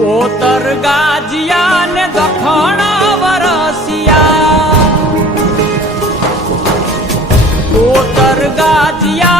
કોતર ગાજિયા ને દખણા વરસિયા. કોતર ગાજિયા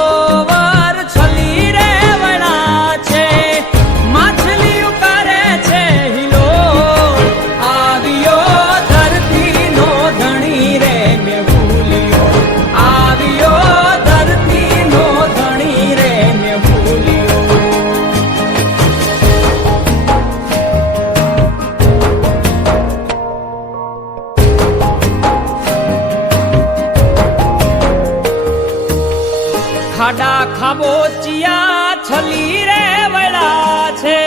ખાડા ખાબોચિયા છલી રે વળા છે.